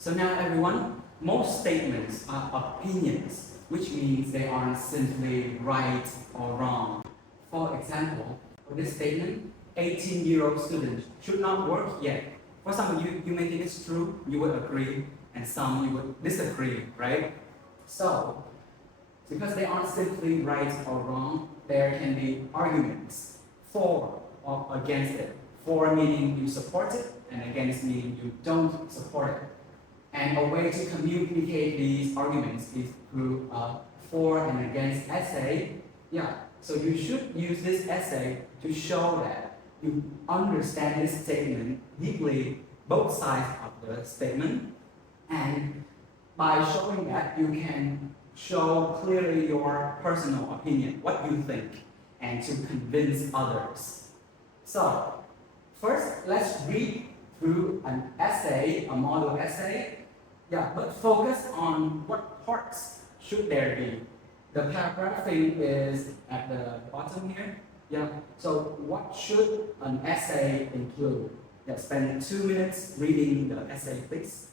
So now everyone, most statements are opinions, which means they aren't simply right or wrong. For example, for this statement, 18-year-old student should not work yet. For some of you, you may think it's true, you would agree, and some you would disagree, right? So, because they aren't simply right or wrong, there can be arguments for or against it. For meaning you support it, and against meaning you don't support it. And a way to communicate these arguments is through a for and against essay. Yeah, so you should use this essay to show that you understand this statement deeply, both sides of the statement, and by showing that you can show clearly your personal opinion, what you think, and to convince others. So, first, let's read through an essay, a model essay. Yeah, but focus on what parts should there be. The paragraphing is at the bottom here. Yeah, so what should an essay include? Yeah, spend 2 minutes reading the essay, please.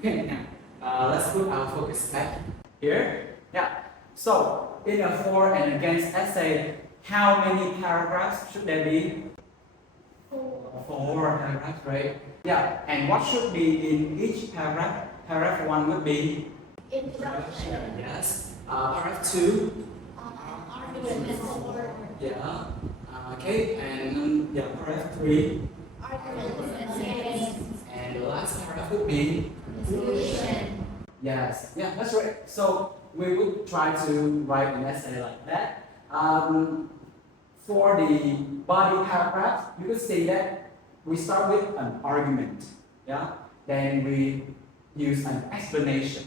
Okay, now let's put our focus back here. Yeah, so in a for and against essay, how many paragraphs should there be? Four paragraphs, right? Yeah, and what should be in each paragraph? Paragraph 1 would be introduction. Yes. Paragraph 2. Argument. Yeah. Okay, and yeah, paragraph 3. Argument. And the last paragraph would be conclusion. Yes. Yeah, that's right. So we would try to write an essay like that. For the body paragraph, you could say that we start with an argument, yeah? Then we use an explanation,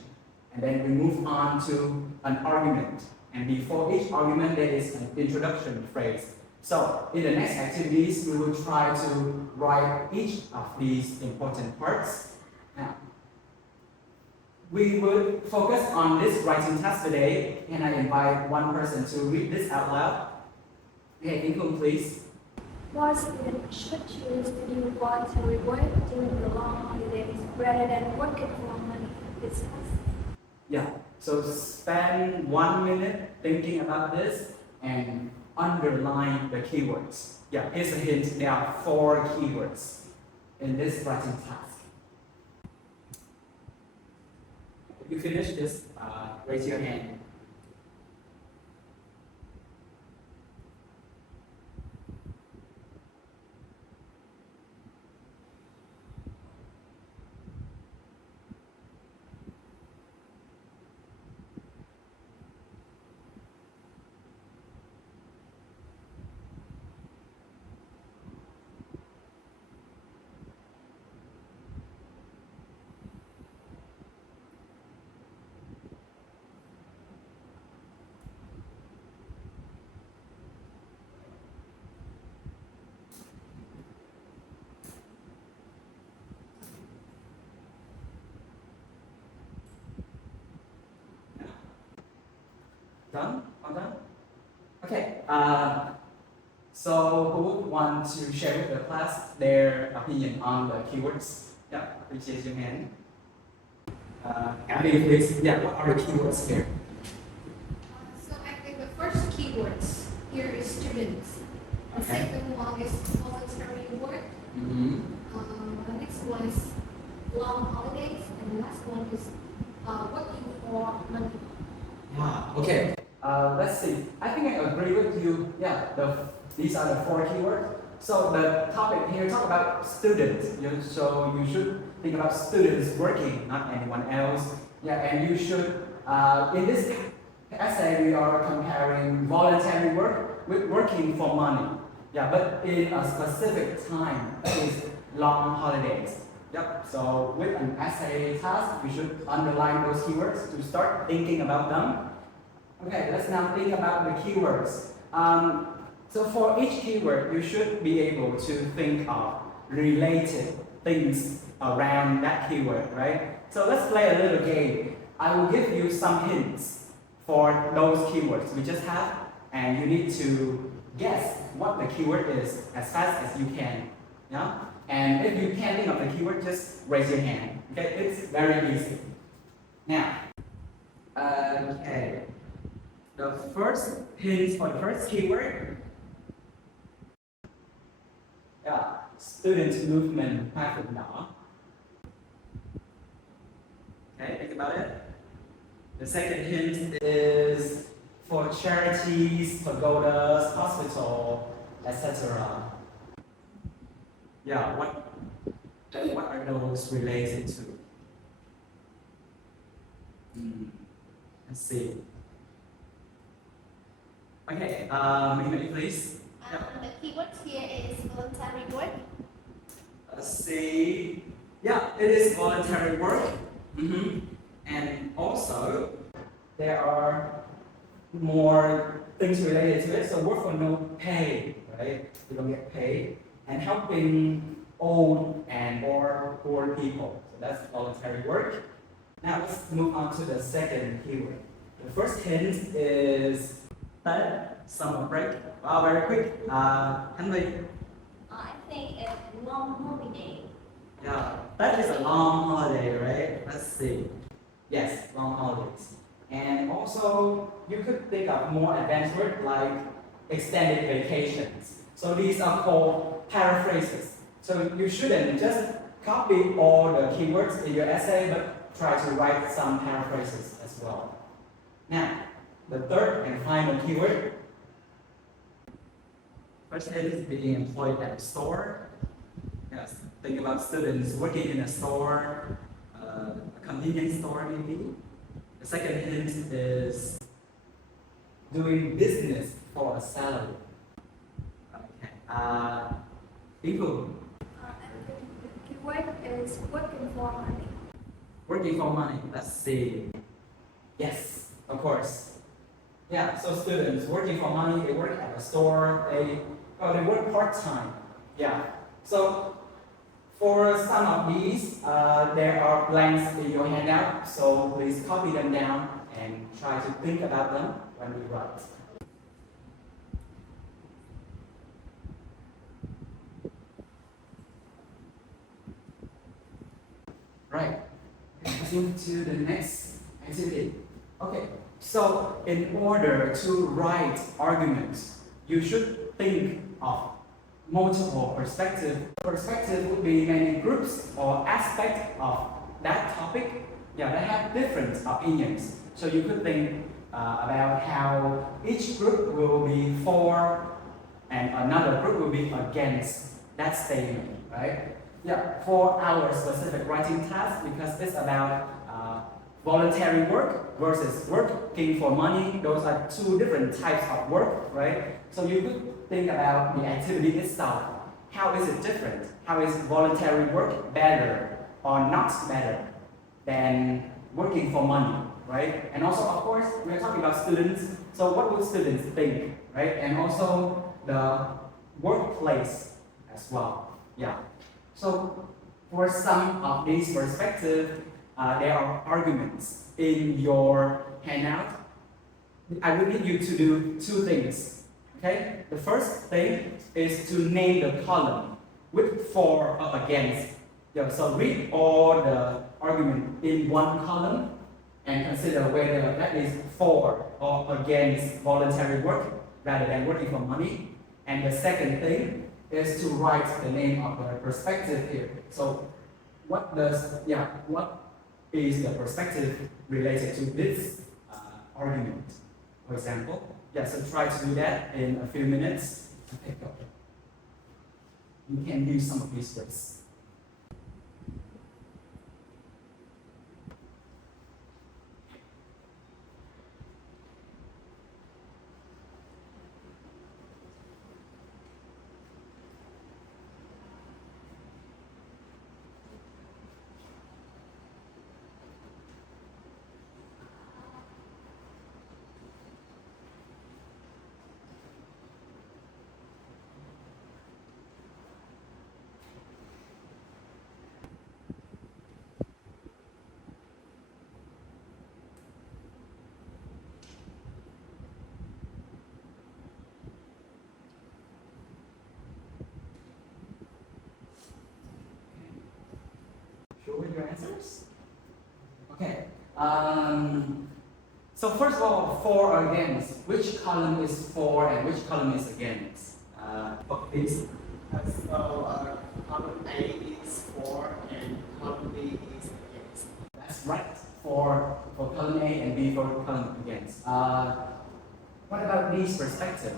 and then we move on to an argument. And before each argument, there is an introduction phrase. So in the next activities, we will try to write each of these important parts. Now, we would focus on this writing task today, and I invite one person to read this out loud. Okay, Income, please. More students should choose to do voluntary work during the long holidays rather than working for money in business. Yeah, so spend 1 minute thinking about this and underline the keywords. Yeah, here's a hint, there are 4 keywords in this writing task. If you finish this, raise your hand. Done? All done? Okay. So who would want to share with the class their opinion on the keywords? Yeah, please raise your hand. Abby, please. Yeah, what are the keywords here? So I think the first keywords here is students. The Okay. second one is voluntary work. Mm-hmm. The next one is long holidays, and the last one is working for money. Yeah. Okay. Let's see. I think I agree with you. Yeah. These are the 4 keywords. So the topic here talk about students. So you should think about students working, not anyone else. Yeah. And you should. In this essay, we are comparing voluntary work with working for money. Yeah. But in a specific time, that is long holidays. Yep. So with an essay task, we should underline those keywords to start thinking about them. Okay, let's now think about the keywords. So for each keyword, you should be able to think of related things around that keyword, right? So let's play a little game. I will give you some hints for those keywords we just have, and you need to guess what the keyword is as fast as you can. Yeah? And if you can't think of the keyword, just raise your hand. Okay, it's very easy. Now, okay. The first hint for the first keyword, yeah, student movement hoa phượng đỏ. Okay, think about it. The second hint is for charities, pagodas, hospital, etc. Yeah, what are those related to? Let's see. Okay, Mimi, please. The keywords here is voluntary work. Let's see. Yeah, it is voluntary work. And also, there are more things related to it. So work for no pay, right? You don't get paid. And helping old and or poor people. So that's voluntary work. Now let's move on to the second keyword. The first hint is summer break. Wow, very quick. Henry. I think it's long holiday. Yeah, that is a long holiday, right? Let's see. Yes, long holidays. And also, you could think of more advanced words like extended vacations. So these are called paraphrases. So you shouldn't just copy all the keywords in your essay, but try to write some paraphrases as well. Now, the third and final keyword. First head is being employed at a store. Yes, think about students working in a store, a convenience store maybe. The second hint is doing business for a salary. Okay. People. The keyword is working for money. Working for money. Let's see. Yes, of course. Yeah, so students working for money, they work at a store, they work part-time. Yeah. So for some of these, there are blanks in your handout, so please copy them down and try to think about them when we write. Right. Proceed to the next activity. Okay. So in order to write arguments, you should think of multiple perspectives. Perspective would be many groups or aspects of that topic, that have different opinions. So you could think about how each group will be for and another group will be against that statement, right? Yeah, for our specific writing task, because it's about voluntary work versus working for money. Those are two different types of work, right? So you could think about the activity itself. How is it different? How is voluntary work better or not better than working for money, right? And also, of course, we're talking about students. So what would students think, right? And also the workplace as well. Yeah. So for some of these perspectives, there are arguments in your handout. I will need you to do two things. Okay? The first thing is to name the column with for or against. Yeah, so read all the argument in one column and consider whether that is for or against voluntary work rather than working for money. And the second thing is to write the name of the perspective here. So what is the perspective related to this argument, for example? Yeah, so try to do that in a few minutes. Okay, go. You can use some of these words. Show me your answers. Okay. So first of all, for or against. Which column is for and which column is against? Please. So column A is for and column B is against. That's right. For column A and B for column against. What about B's perspective?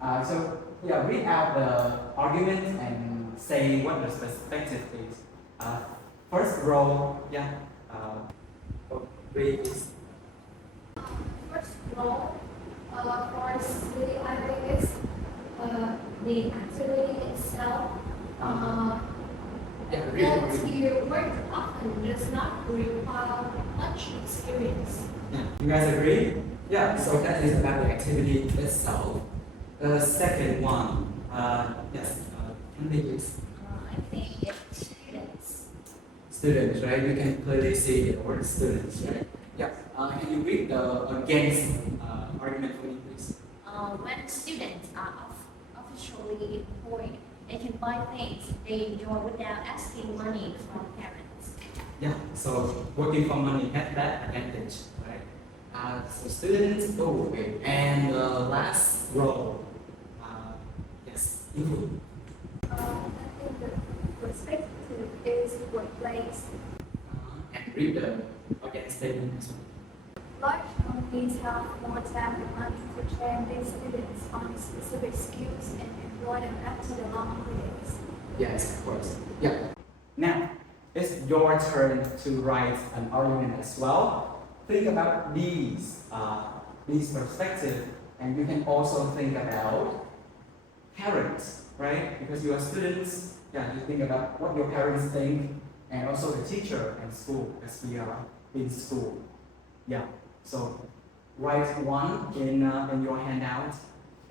So yeah, read out the argument and say what the perspective is. First row, yeah. B is First row, for C, I think it's the activity itself. yeah, That read. you work often does not require much experience. Yeah. You guys agree? Yeah, so that is about the activity itself. The second one, yes, can we use I think it's students. students, right? You can clearly see the word students, right? Yeah. Can you read the against argument for me, please? When students are officially employed, they can buy things they enjoy without asking money from parents. Yeah, so working for money has that advantage, right? So students go away. And the last row, yes, you. I think the perspective is workplace. And read the against statement as well. Large companies have more time and money to train their students on specific skills and employ them after the long holidays. Yes, of course. Yeah. Now, it's your turn to write an argument as well. Think about these perspectives, and you can also think about parents, right? Because you are students, yeah, you think about what your parents think, and also the teacher and school, as we are in school. Yeah. So write one in your handout,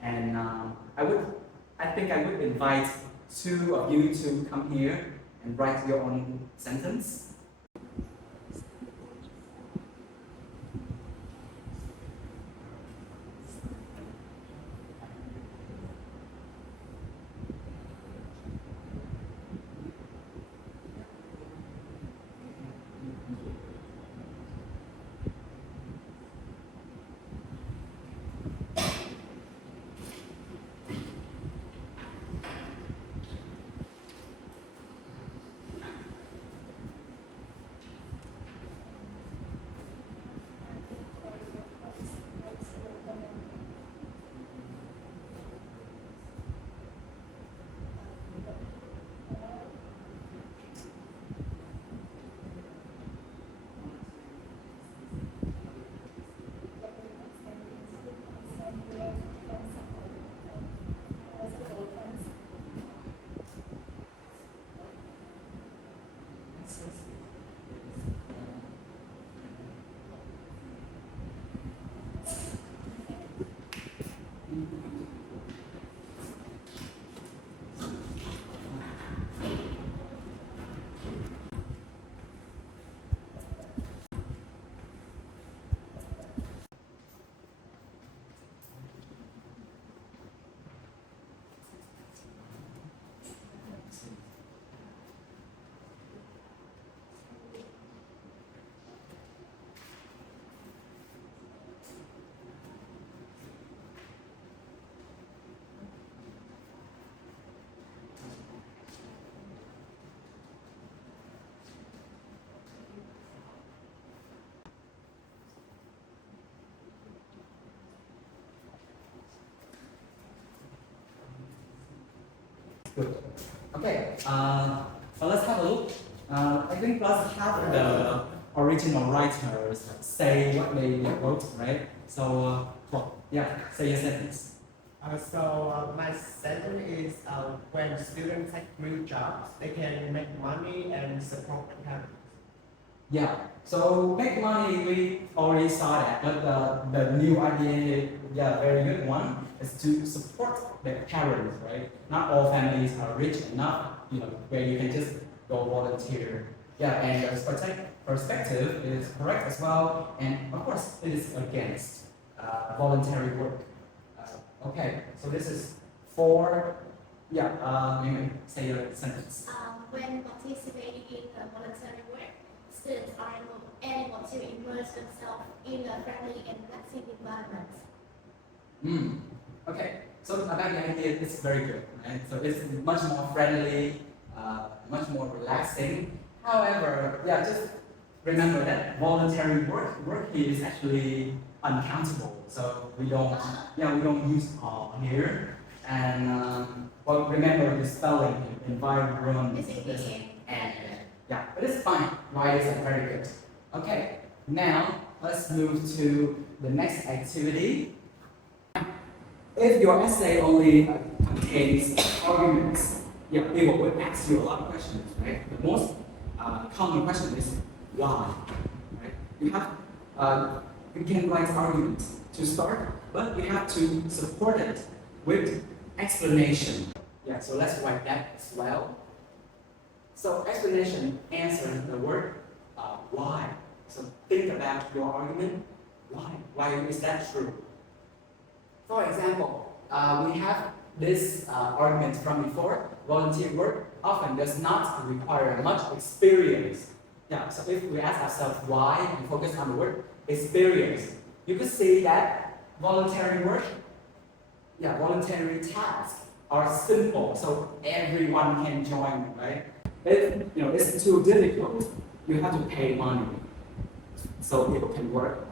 and I think I would invite two of you to come here and write your own sentence. Good. Okay. So let's have a look. I think let's have the original writers say what they wrote, right? So, well, yeah, say your sentence. My sentence is when students take real jobs, they can make money and support their parents. Yeah. So make money, we already saw that, but the new idea, yeah, very good one, is to support their parents, right? Not all families are rich enough, where you can just go volunteer. Yeah, and your perspective is correct as well, and of course it is against voluntary work. Okay, so this is for, maybe say your sentence. When participating in the voluntary work, students are able to immerse themselves in a friendly and relaxing environment. Okay, so about the idea, it's very good, right? So it's much more friendly, much more relaxing. However, just remember that voluntary work here is actually uncountable. So we don't use all here. And well, remember the spelling, environment, and but it's fine. Why is it very good? Okay, now let's move to the next activity. If your essay only contains arguments, people will ask you a lot of questions, right? The most common question is why, right? You can write arguments to start, but you have to support it with explanation. So let's write that as well. So explanation answers the word why. So think about your argument. Why? Why is that true? For example, we have this argument from before. Volunteer work often does not require much experience. So if we ask ourselves why and focus on the word experience, you could see that voluntary work, voluntary tasks are simple, so everyone can join, right? If it's too difficult, you have to pay money so people can work.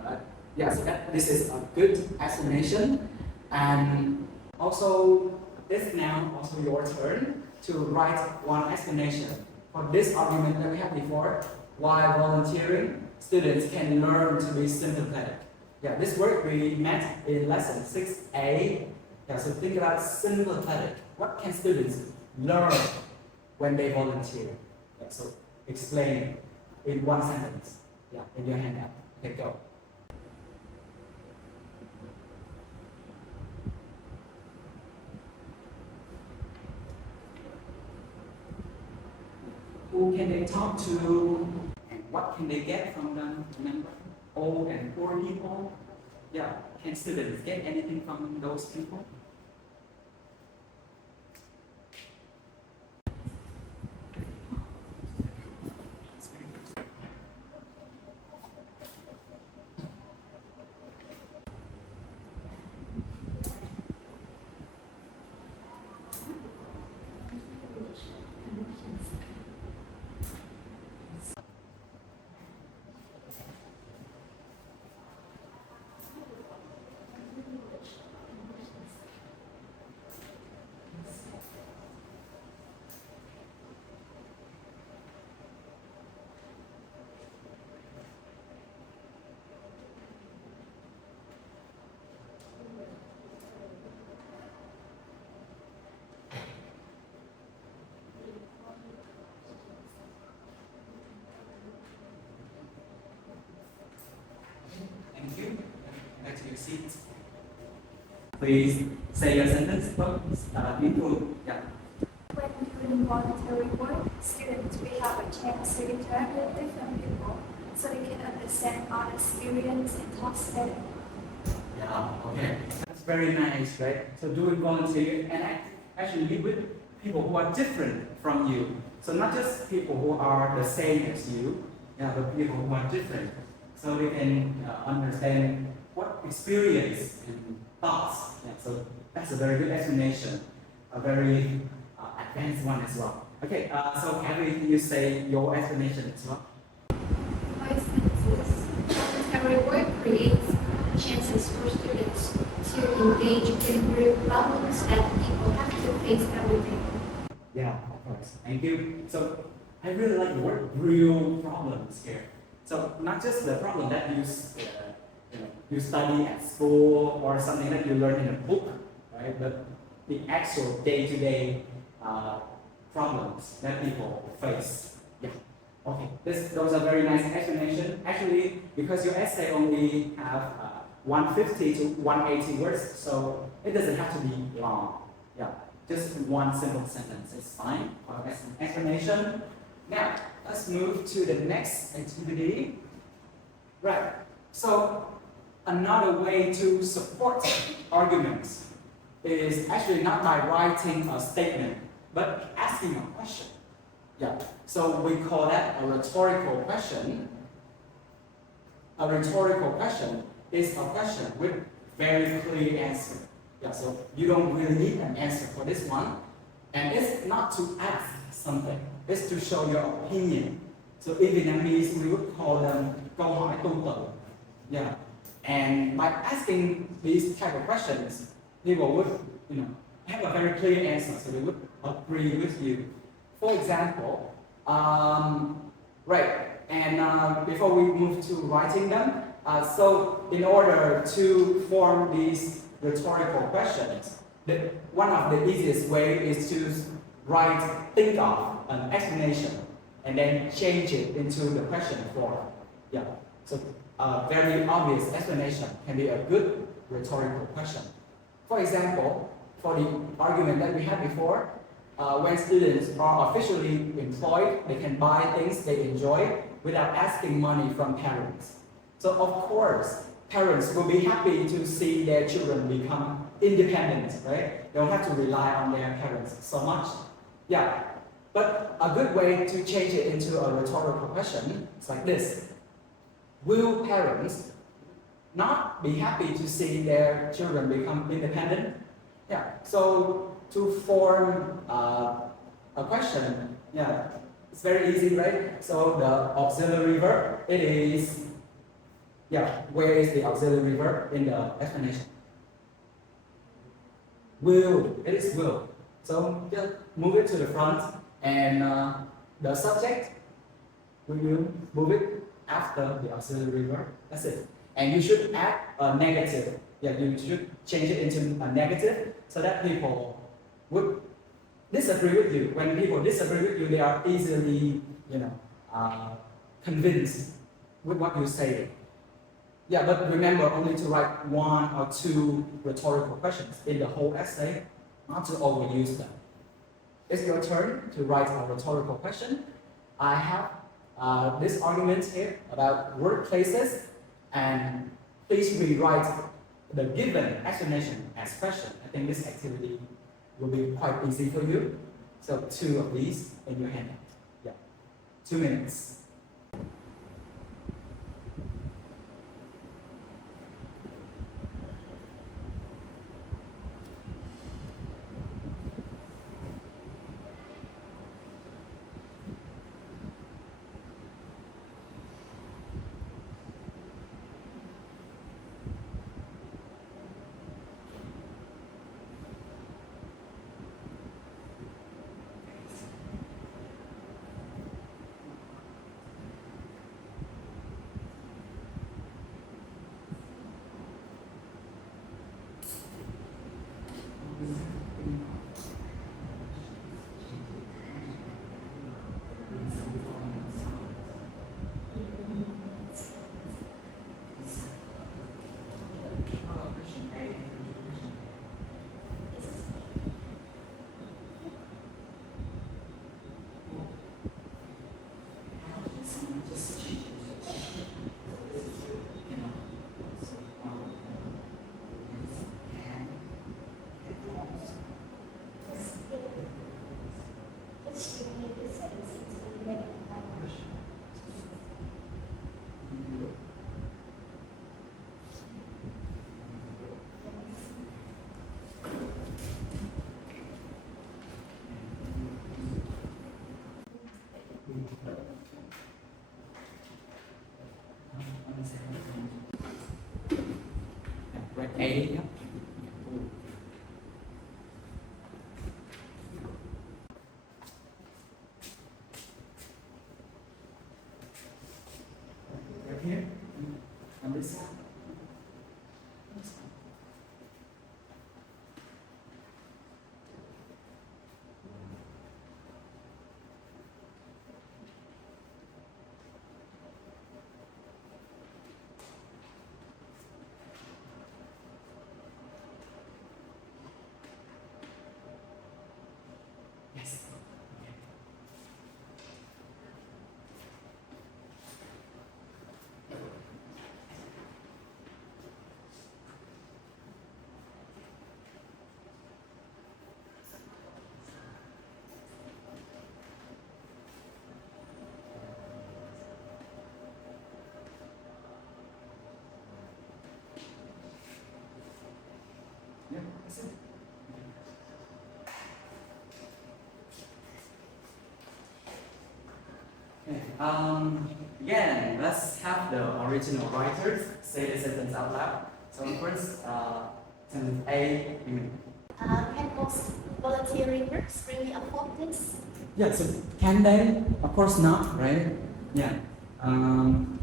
So this is a good explanation. And also, it's now also your turn to write one explanation for this argument that we had before. Why volunteering students can learn to be sympathetic. This word we met in lesson 6A. So think about sympathetic. What can students learn when they volunteer? So explain in one sentence. In your handout. Okay, go. Who can they talk to? And what can they get from them? Remember, old and poor people. Can students get anything from those people? Thank you. Back to your seats. Please say your sentence. When doing voluntary work, students will have a chance to interact with different people so they can understand our experience and thoughts better. Okay. That's very nice, right? So doing volunteer and actually live with people who are different from you. So not just people who are the same as you, but people who are different. So they can understand what experience and thoughts. So that's a very good explanation, a very advanced one as well. Okay, so Carrie, can you say your explanation as well? My senses, voluntary work creates chances for students to engage in group problems that people have to face every day. Thank you. So I really like the word real problems here. So not just the problem that you study at school or something that you learn in a book, right? But the actual day-to-day problems that people face. Yeah. Okay. Those are very nice explanation. Actually, because your essay only have 150 to 180 words, so it doesn't have to be long. Yeah. Just one simple sentence is fine for explanation. Now, let's move to the next activity. Right. So, another way to support arguments is actually not by writing a statement, but asking a question. Yeah. So we call that a rhetorical question. A rhetorical question is a question with very clear answer. Yeah. So you don't really need an answer for this one, and it's not to ask something. It's to show your opinion. So in Vietnamese, we would call them câu hỏi tu từ. Yeah. And by asking these type of questions, people would, have a very clear answer. So they would agree with you. For example, right. And before we move to writing them, so in order to form these rhetorical questions, one of the easiest way is to think of an explanation and then change it into the question form. Yeah. So a very obvious explanation can be a good rhetorical question. For example, for the argument that we had before, when students are officially employed, they can buy things they enjoy without asking money from parents. So of course, parents will be happy to see their children become independent, right? They don't have to rely on their parents so much. Yeah, but a good way to change it into a rhetorical question is like this. Will parents not be happy to see their children become independent? Yeah, so to form a question, yeah, it's very easy, right? So the auxiliary verb, it is, yeah, where is the auxiliary verb in the explanation? Will, it is will. So just move it to the front, and the subject, we will move it after the auxiliary verb. That's it. And you should add a negative. Yeah, you should change it into a negative so that people would disagree with you. When people disagree with you, they are easily, convinced with what you say. Yeah, but remember only to write one or two rhetorical questions in the whole essay, not to overuse them. It's your turn to write a rhetorical question. I have this argument here about workplaces, and please rewrite the given explanation as question. I think this activity will be quite easy for you. So 2 of these in your handout. Yeah, 2 minutes. Right, A. Yep. And this side. Yes. Okay. Yeah, that's it. Okay. Again, let's have the original writers say the sentence out loud. So first, sentence A, you mean? Can most voluntary groups really afford this? Yeah, so can they? Of course not, right? Yeah.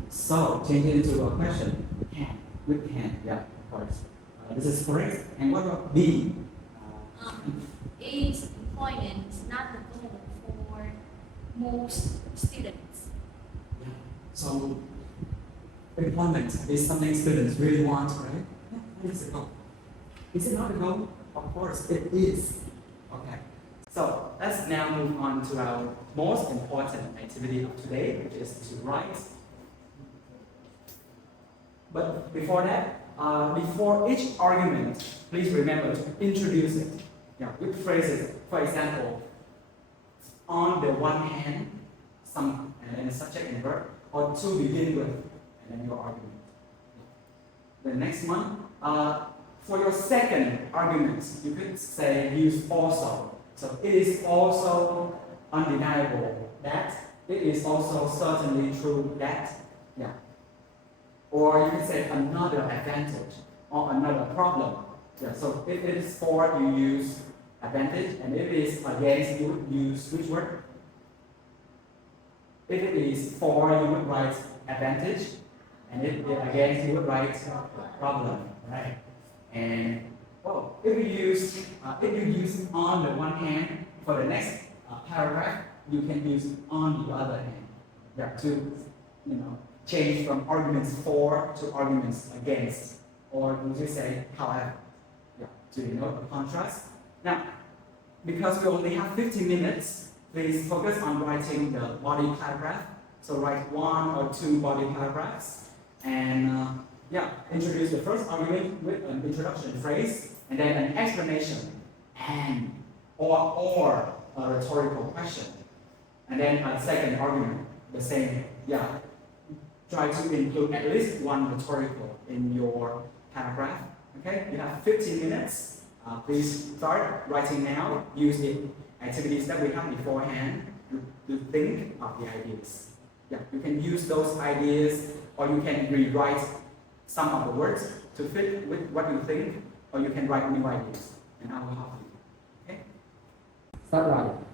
So change it into a question. Can. With can, yeah, of course. This is correct. And what about B? Is employment not the goal for most students? Yeah. So employment is something students really want, right? Yeah, that is the goal. Is it not a goal? Of course, it is. Okay. So let's now move on to our most important activity of today, which is to write. But before that, before each argument, please remember to introduce it. Yeah, with phrases. For example, on the one hand, some and then a subject and verb, or to begin with, and then your argument. The next one, for your second argument, you could say use also. So it is also undeniable that. It is also certainly true that. Yeah. Or you can say another advantage or another problem. Yeah. So if it is for, you use advantage, and if it is against, you would use which word? If it is for, you would write advantage, and if it is against, you would write problem. Right. And if you use on the one hand, for the next paragraph, you can use on the other hand. Yeah, to change from arguments for to arguments against, or you just say however. Yeah, to denote the contrast. Now, because we only have 15 minutes, please focus on writing the body paragraph. So write 1 or 2 body paragraphs, and introduce the first argument with an introduction phrase, and then an explanation, and or a rhetorical question, and then a second argument, the same. Yeah, try to include at least one rhetorical in your paragraph. Okay, you have 15 minutes. Please start writing now. Use the activities that we have beforehand to think of the ideas. Yeah, you can use those ideas, or you can rewrite some of the words to fit with what you think, or you can write new ideas, and I will help you. Okay? Start writing.